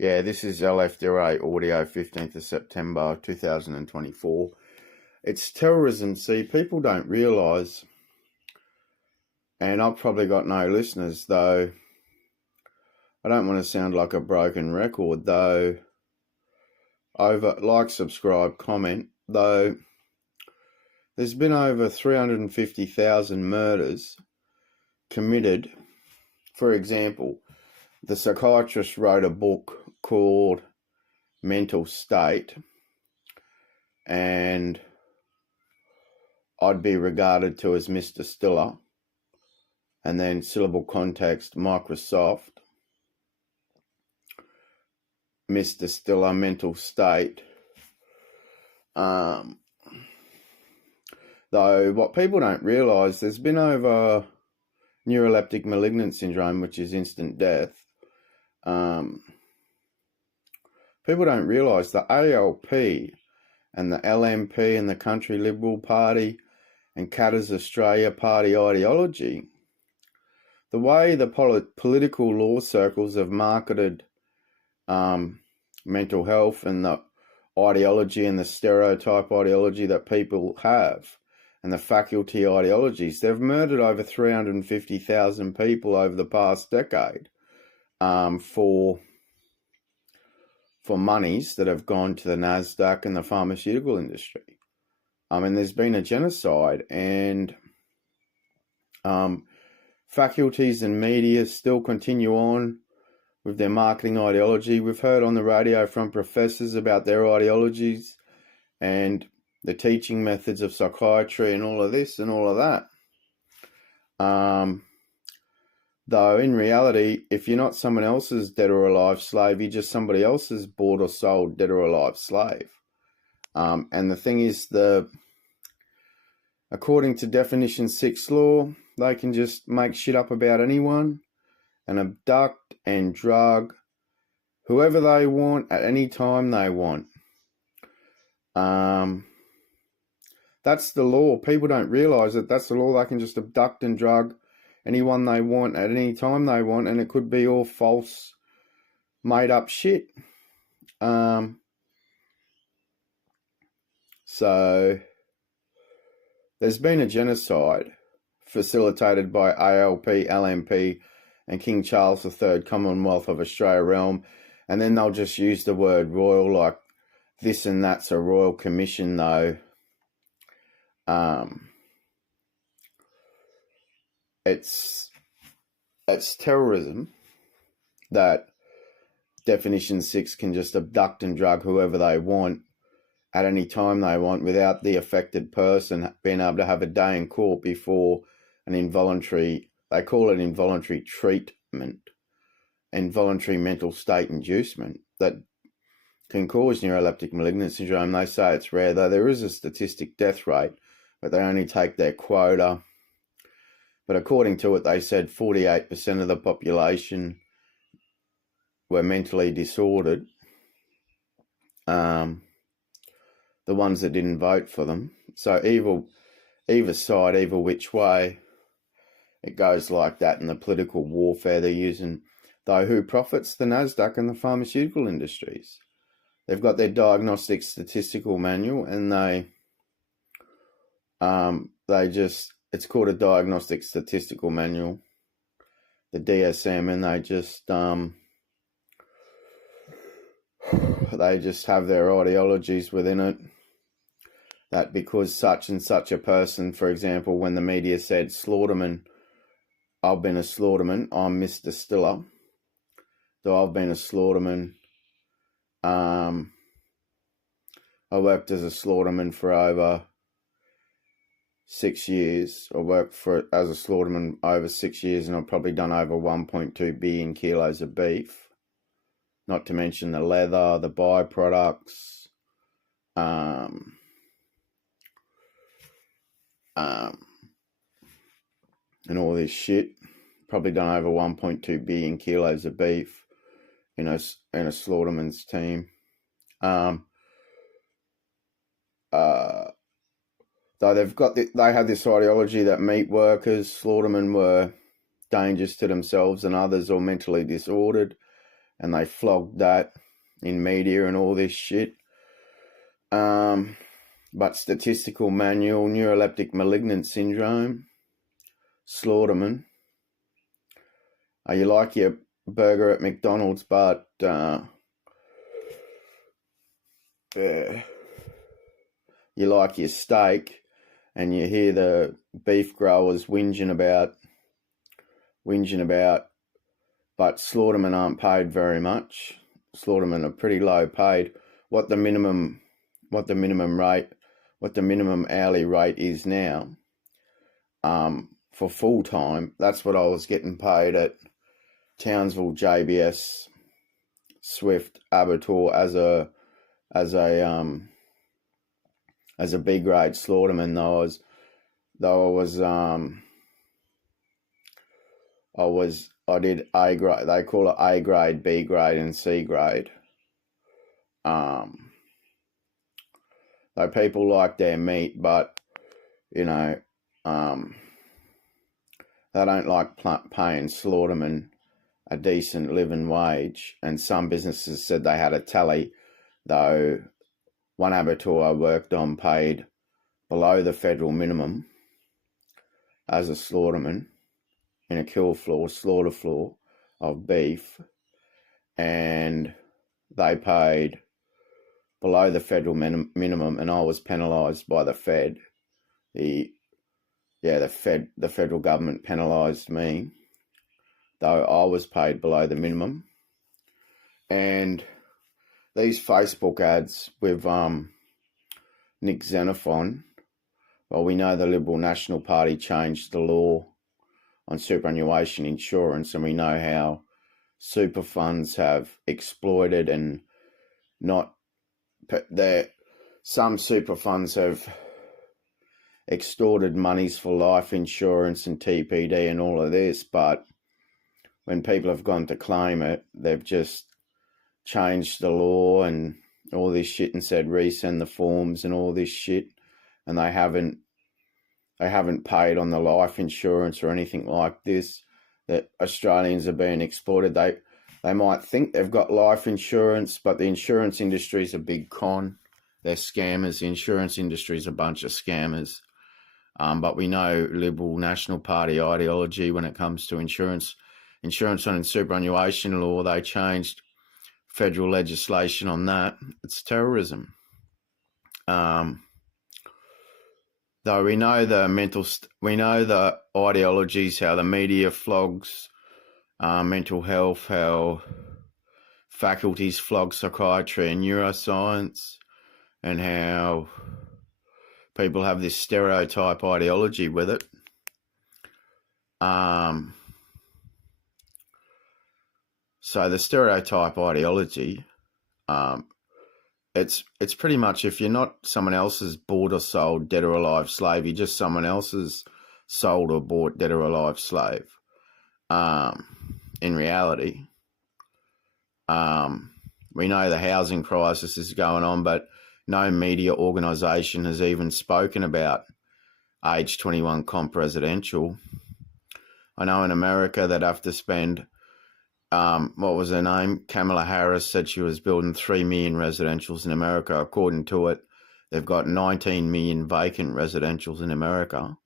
Yeah, this is Lfdra audio, 15th of September 2024. It's terrorism. See, people don't realise, and I've probably got no listeners, though I don't want to sound like a broken record, though. Like, subscribe, comment, though there's been over 350,000 murders committed. For example, the psychiatrist wrote a book called Mental State, and I'd be regarded to as Mr. Stiller, and then syllable context, Microsoft, Mr. Stiller, mental state. Though what people don't realise, there's been over neuroleptic malignant syndrome, which is instant death. People don't realise the ALP and the LNP and the Country Liberal Party and Katter's Australia Party ideology, the way the political law circles have marketed mental health and the ideology and the stereotype ideology that people have and the faculty ideologies, they've murdered over 350,000 people over the past decade for monies that have gone to the Nasdaq and the pharmaceutical industry. And there's been a genocide, and faculties and media still continue on with their marketing ideology. We've heard on the radio from professors about their ideologies and the teaching methods of psychiatry and all of this and all of that. Though in reality, if you're not someone else's dead or alive slave, you're just somebody else's bought or sold dead or alive slave. And the thing is, according to definition 6 law, they can just make shit up about anyone and abduct and drug whoever they want at any time they want. That's the law. People don't realise that that's the law. They can just abduct and drug anyone they want at any time they want, and it could be all false, made up shit. So there's been a genocide facilitated by ALP, LNP, and King Charles III, Commonwealth of Australia realm, and then they'll just use the word royal like this and that's a royal commission, though. It's terrorism that definition 6 can just abduct and drug whoever they want at any time they want without the affected person being able to have a day in court before an involuntary, they call it involuntary treatment, involuntary mental state inducement that can cause neuroleptic malignant syndrome. They say it's rare, though there is a statistic death rate, but they only take their quota. But according to it, they said 48% of the population were mentally disordered. The ones that didn't vote for them. So either side, either which way, it goes like that in the political warfare they're using. Though who profits? The Nasdaq and the pharmaceutical industries. They've got their diagnostic statistical manual, and it's called a diagnostic statistical manual, the DSM, and they just have their ideologies within it. That because such and such a person, for example, when the media said Slaughterman, I've been a Slaughterman, I'm Mr. Stiller. So I've been a Slaughterman. I worked as a Slaughterman for over 6 years. I worked as a Slaughterman over 6 years, and I've probably done over 1.2 billion kilos of beef. Not to mention the leather, the byproducts, and all this shit. Probably done over 1.2 billion kilos of beef in a Slaughterman's team. Though they had this ideology that meat workers, slaughtermen, were dangerous to themselves and others or mentally disordered, and they flogged that in media and all this shit. But statistical manual, neuroleptic malignant syndrome, Slaughterman. You like your burger at McDonald's, but you like your steak, and you hear the beef growers whinging about, but slaughtermen aren't paid very much. Slaughtermen are pretty low paid. What the minimum hourly rate is now, for full time, that's what I was getting paid at Townsville, JBS, Swift, Abattoir as a B grade slaughterman. I did A grade. They call it A grade, B grade, and C grade. Though people like their meat, but they don't like paying slaughtermen a decent living wage. And some businesses said they had a tally, though one abattoir I worked on paid below the federal minimum as a slaughterman in a slaughter floor of beef, and they paid below the federal minimum, and I was penalised by the Fed. The federal government penalised me, though I was paid below the minimum. And these Facebook ads with Nick Xenophon, well, we know the Liberal National Party changed the law on superannuation insurance, and we know how super funds have exploited and some super funds have extorted monies for life insurance and TPD and all of this, but when people have gone to claim it, they've just changed the law and all this shit and said resend the forms and all this shit, and they haven't paid on the life insurance or anything like this. That Australians are being exploited. They might think they've got life insurance, but the insurance industry is a big con. They're scammers. The insurance industry is a bunch of scammers. But we know Liberal National Party ideology when it comes to insurance on superannuation law. They changed federal legislation on that. It's terrorism. Though we know the ideologies, how the media flogs mental health, how faculties flog psychiatry and neuroscience, and how people have this stereotype ideology with it. So the stereotype ideology, it's pretty much, if you're not someone else's bought or sold dead or alive slave, you're just someone else's sold or bought dead or alive slave. In reality, we know the housing crisis is going on, but no media organisation has even spoken about age 21 comp residential. I know in America they'd have to spend, what was her name? Kamala Harris said she was building 3 million residentials in America. According to it, they've got 19 million vacant residentials in America.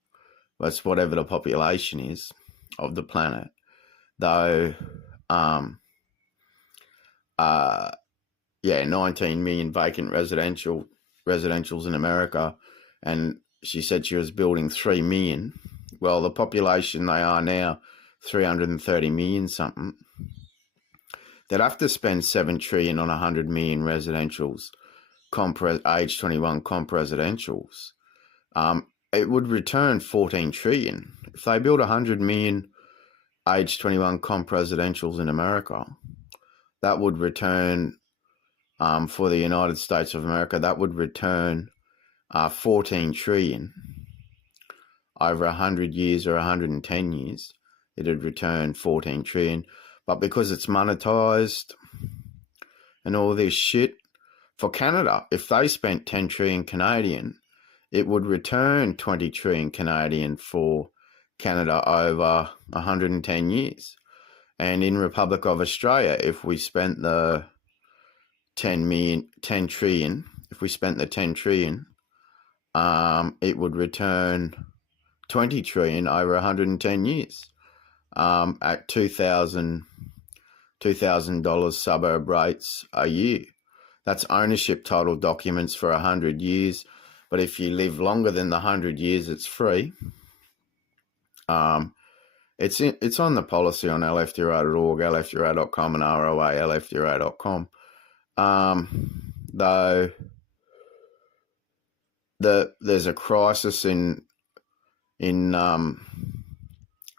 That's whatever the population is of the planet. Though, 19 million vacant residentials in America, and she said she was building 3 million. Well, the population they are now, 330 million something. They'd have to spend 7 trillion on 100 million residentials, age 21 comp residentials. It would return 14 trillion. If they build 100 million age 21 comp residentials in America, that would return, for the United States of America, that would return 14 trillion over 100 years or 110 years. It would return 14 trillion. But because it's monetized and all this shit, for Canada, if they spent 10 trillion Canadian, it would return 20 trillion Canadian for Canada over 110 years. And in Republic of Australia, if we spent the 10 trillion, it would return 20 trillion over 110 years at $2,000 suburb rates a year. That's ownership title documents for 100 years. But if you live longer than the 100 years, it's free. It's on the policy on lfdra.org, lfdra.com, and ROA, lfdra.com. Though there's a crisis in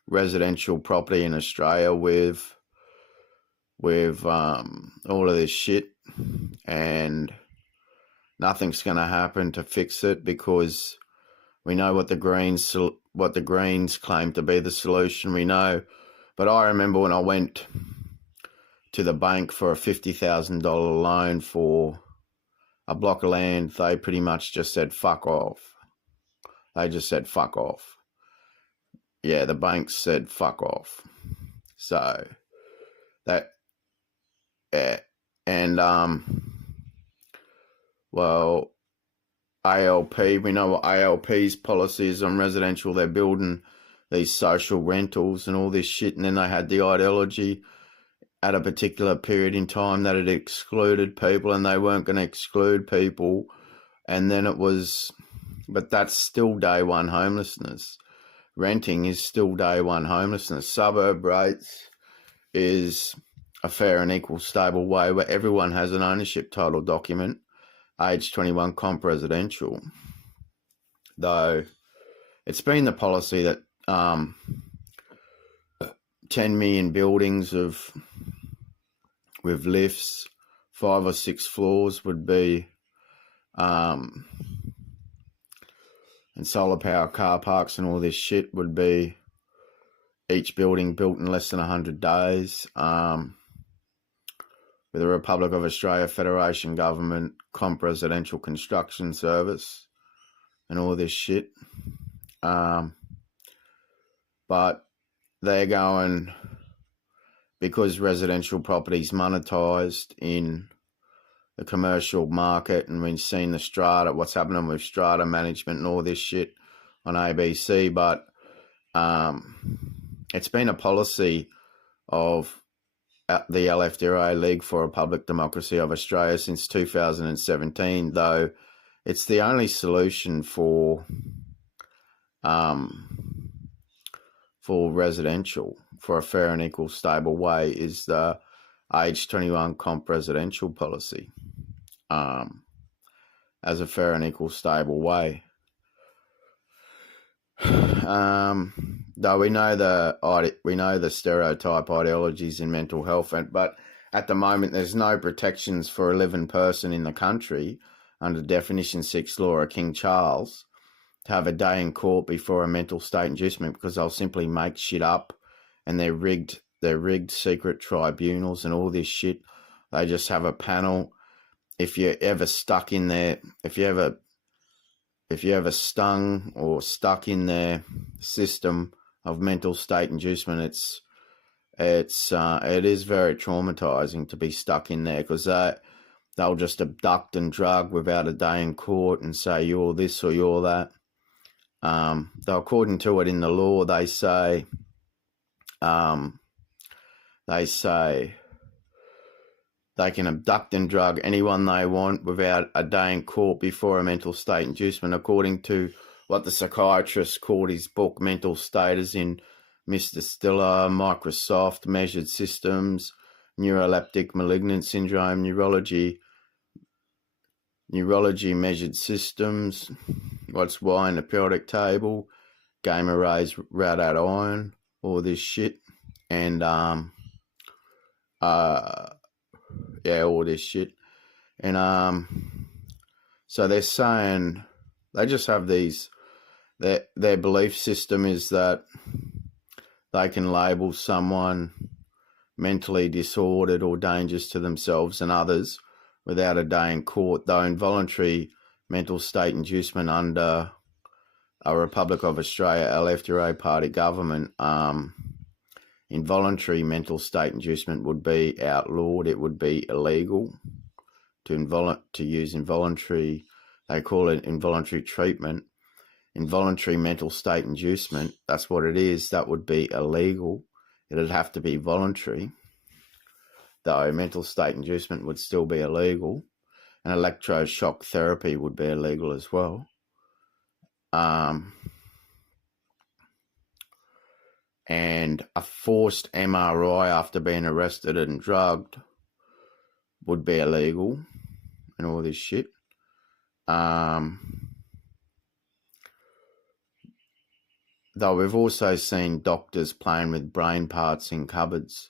residential property in Australia with all of this shit, and nothing's going to happen to fix it because we know what the Greens claim to be the solution. We know, but I remember when I went to the bank for a $50,000 loan for a block of land, they pretty much just said fuck off. They just said fuck off. Yeah, the bank said fuck off. So that, yeah, and well, ALP, we know what ALP's policy is on residential. They're building these social rentals and all this shit, and then they had the ideology at a particular period in time that it excluded people, and they weren't going to exclude people, and then it was, but that's still day one homelessness. Renting is still day one homelessness. Suburb rates is a fair and equal stable way where everyone has an ownership title document, age 21 comp residential. Though it's been the policy that 10 million buildings with lifts, 5 or 6 floors would be, and solar power car parks and all this shit would be each building built in less than 100 days. With the Republic of Australia Federation Government Comp Residential Construction Service and all this shit. But they're going, because residential property's monetised in the commercial market, and we've seen the strata, what's happening with strata management and all this shit on ABC, but it's been a policy of the Lfdra, League for a Public Democracy of Australia, since 2017, though it's the only solution for residential, for a fair and equal stable way, is the age 21 comp residential policy as a fair and equal stable way. Though we know the stereotype ideologies in mental health, but at the moment there's no protections for a living person in the country under Definition 6 law of King Charles to have a day in court before a mental state inducement, because they'll simply make shit up, and they're rigged secret tribunals and all this shit. They just have a panel. If you're ever stuck in there, if you ever stung or stuck in their system of mental state inducement, it is very traumatizing to be stuck in there, because they'll just abduct and drug without a day in court and say you're this or you're that. Though according to it in the law, they say they can abduct and drug anyone they want without a day in court before a mental state inducement, according to what the psychiatrist called his book, Mental Status, in Mr. Stiller, Microsoft, Measured Systems, Neuroleptic Malignant Syndrome, Neurology Measured Systems, What's Why in the Periodic Table, Gamma Rays, Radar Iron, all this shit, and all this shit. And so they're saying they just have these, their belief system is that they can label someone mentally disordered or dangerous to themselves and others without a day in court, though involuntary mental state inducement under a Republic of Australia Lfdra party government involuntary mental state inducement would be outlawed. It would be illegal to use involuntary, they call it involuntary treatment. Involuntary mental state inducement, that's what it is. That would be illegal. It'd have to be voluntary, though mental state inducement would still be illegal. And electroshock therapy would be illegal as well. And a forced MRI after being arrested and drugged would be illegal, and all this shit. Though we've also seen doctors playing with brain parts in cupboards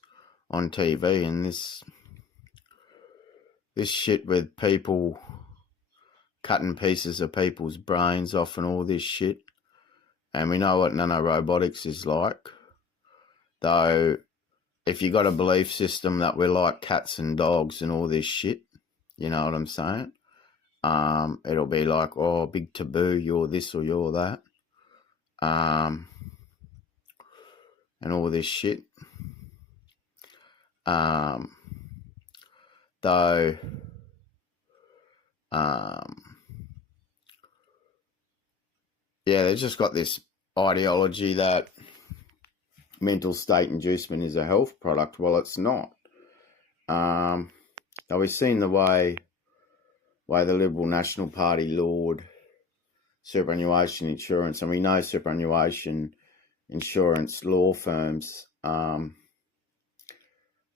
on TV, and this shit with people cutting pieces of people's brains off and all this shit. And we know what nanorobotics is like. Though, if you got a belief system that we're like cats and dogs and all this shit, you know what I'm saying? It'll be like, oh, big taboo, you're this or you're that. And all this shit. Though, yeah, they've just got this ideology that mental state inducement is a health product. Well, it's not. Though we've seen the way the Liberal National Party laud superannuation insurance, and we know superannuation insurance law firms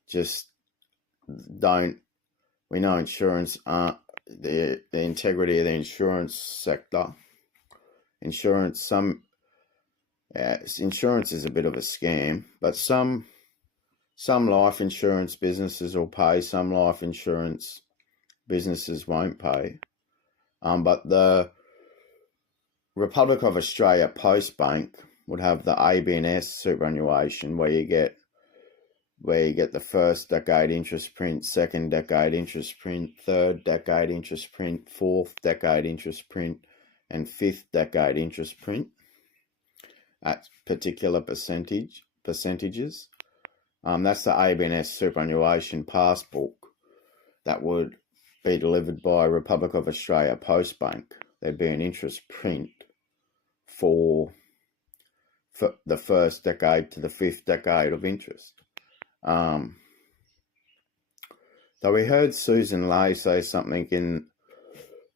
just don't. We know insurance the integrity of the insurance sector. Insurance is a bit of a scam, but some life insurance businesses will pay, some life insurance businesses won't pay. But the Republic of Australia Post Bank would have the ABNS superannuation, where you get the first decade interest print, second decade interest print, third decade interest print, fourth decade interest print, and fifth decade interest print at particular percentages. That's the ABNS superannuation passbook that would be delivered by Republic of Australia Post Bank. There'd be an interest print for the first decade to the fifth decade of interest. Though we heard Susan Lay say something in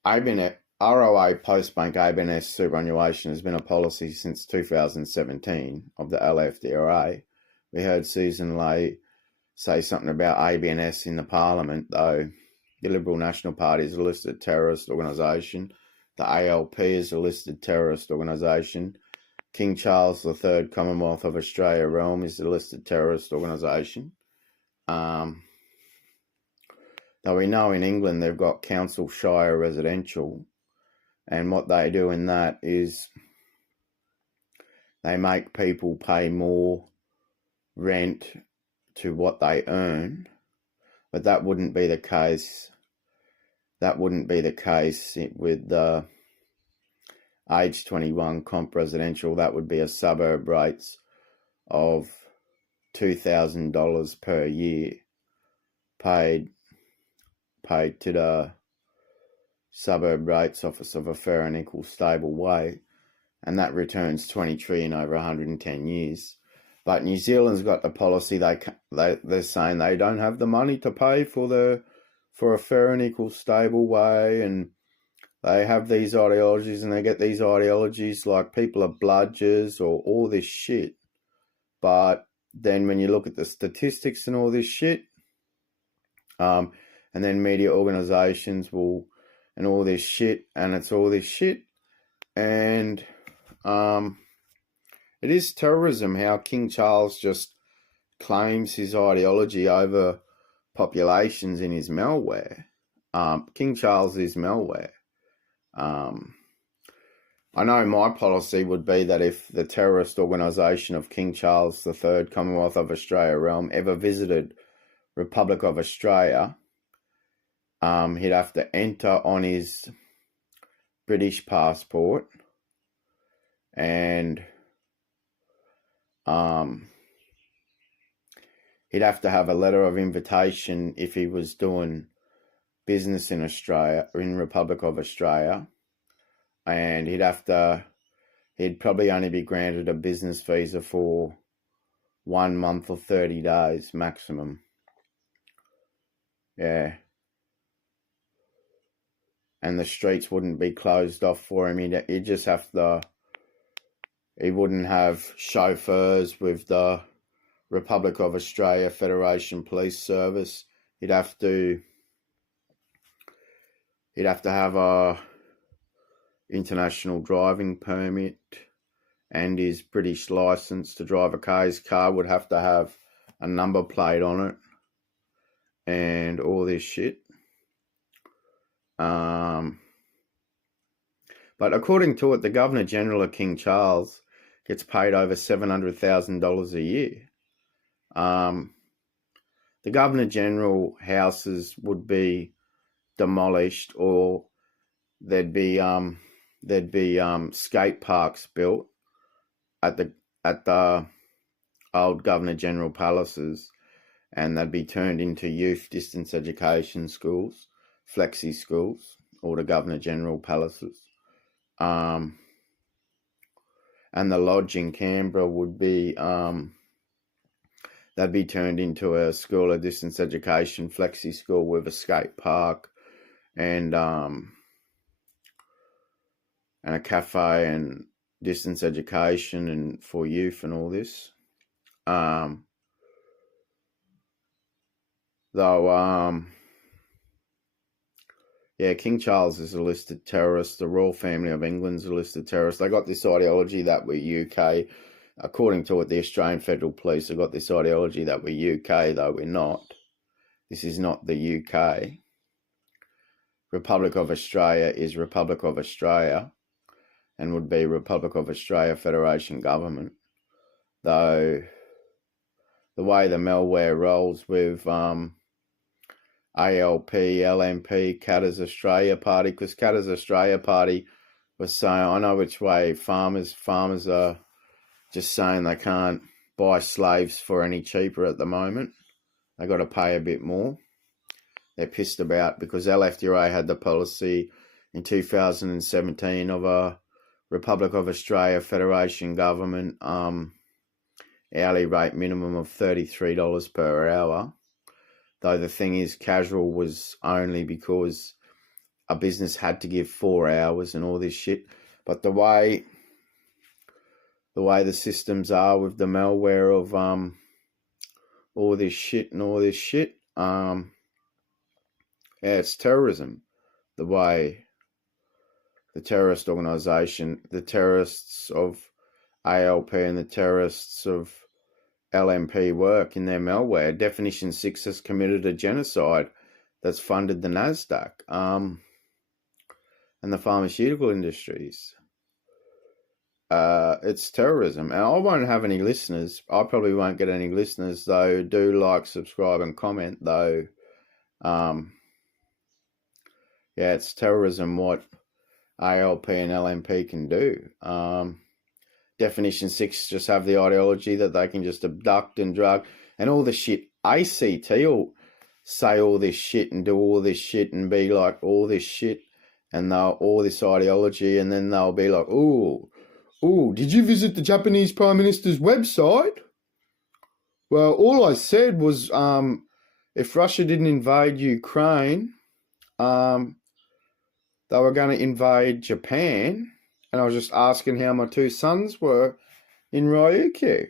ABNS, ROA Postbank ABNS superannuation has been a policy since 2017 of the Lfdra. We heard Susan Lay say something about ABNS in the Parliament, though the Liberal National Party is a listed terrorist organisation. The ALP is a listed terrorist organisation. King Charles III Commonwealth of Australia Realm is a listed terrorist organisation. Though we know in England they've got council shire residential, and what they do in that is they make people pay more rent to what they earn, but that wouldn't be the case. That wouldn't be the case with the age 21 comp residential. That would be a suburb rates of $2,000 per year paid to the Suburb Rates Office of a Fair and Equal Stable Way, and that returns 20 trillion over 110 years. But New Zealand's got the policy they're saying they don't have the money to pay for a fair and equal stable way, and they have these ideologies, and they get these ideologies like people are bludgers or all this shit. But then when you look at the statistics and all this shit, and then media organisations will, and all this shit, and it's all this shit, and it is terrorism how King Charles just claims his ideology over populations in his malware. King Charles is malware. I know my policy would be that if the terrorist organisation of King Charles III Commonwealth of Australia Realm ever visited Republic of Australia, he'd have to enter on his British passport and he'd have to have a letter of invitation if he was doing business in Australia, or in Republic of Australia, and he'd probably only be granted a business visa for 1 month or 30 days maximum. Yeah. And the streets wouldn't be closed off for him. He'd just have to, he wouldn't have chauffeurs with the Republic of Australia Federation Police Service. He'd have to have a international driving permit and his British license to drive a car. His car would have to have a number plate on it and all this shit. But according to it, the Governor General of King Charles gets paid over $700,000 a year. The Governor General houses would be demolished, or there'd be skate parks built at the old Governor General palaces, and they'd be turned into youth distance education schools, flexi schools, or the Governor General palaces. And the lodge in Canberra would be they'd be turned into a school of distance education, flexi school with a skate park and a cafe and distance education and for youth and all this. King Charles is a listed terrorist. The royal family of England's a listed terrorist. They got this ideology that we're UK. According to it, the Australian Federal Police have got this ideology that we're UK, though we're not. This is not the UK. Republic of Australia is Republic of Australia and would be Republic of Australia Federation Government. Though the way the malware rolls with ALP, LNP, Katters Australia Party, because Katters Australia Party was saying, I know which way farmers are just saying they can't buy slaves for any cheaper at the moment. They got to pay a bit more. They're pissed about because Lfdra had the policy in 2017 of a Republic of Australia Federation Government hourly rate minimum of $33 per hour. Though the thing is, casual was only because a business had to give 4 hours and all this shit. But the way the systems are with the malware of all this shit, it's terrorism. The way the terrorist organisation, the terrorists of ALP and the terrorists of LNP work in their malware. Definition 6 has committed a genocide that's funded the NASDAQ and the pharmaceutical industries. It's terrorism. And I won't have any listeners. I probably won't get any listeners, though. Do like, subscribe and comment, though. It's terrorism what ALP and LNP can do. Definition 6 just have the ideology that they can just abduct and drug and all the shit. ACT will say all this shit and do all this shit and be like all this shit and they'll all this ideology, and then they'll be like, oh, did you visit the Japanese Prime Minister's website? Well, all I said was if Russia didn't invade Ukraine, they were going to invade Japan. And I was just asking how my 2 sons were in Ryukyu.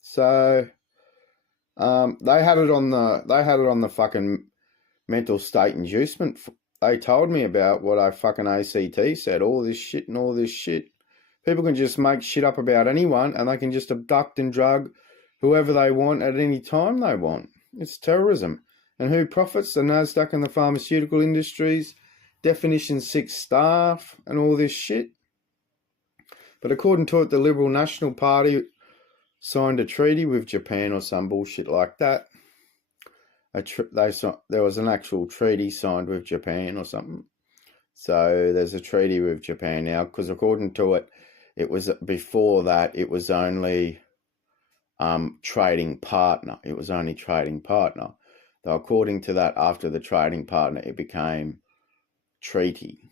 So they had it on the fucking mental state inducement. They told me about what I fucking ACT said, all this shit and all this shit. People can just make shit up about anyone and they can just abduct and drug whoever they want at any time they want. It's terrorism. And who profits? The NASDAQ and the pharmaceutical industries, Definition 6 staff and all this shit. But according to it, the Liberal National Party signed a treaty with Japan or some bullshit like that. There was an actual treaty signed with Japan or something. So there's a treaty with Japan now, because according to it, it was before that, it was only trading partner. It was only trading partner. Though according to that, after the trading partner, it became treaty.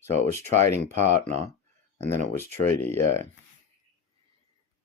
So it was trading partner, and then it was treaty, yeah.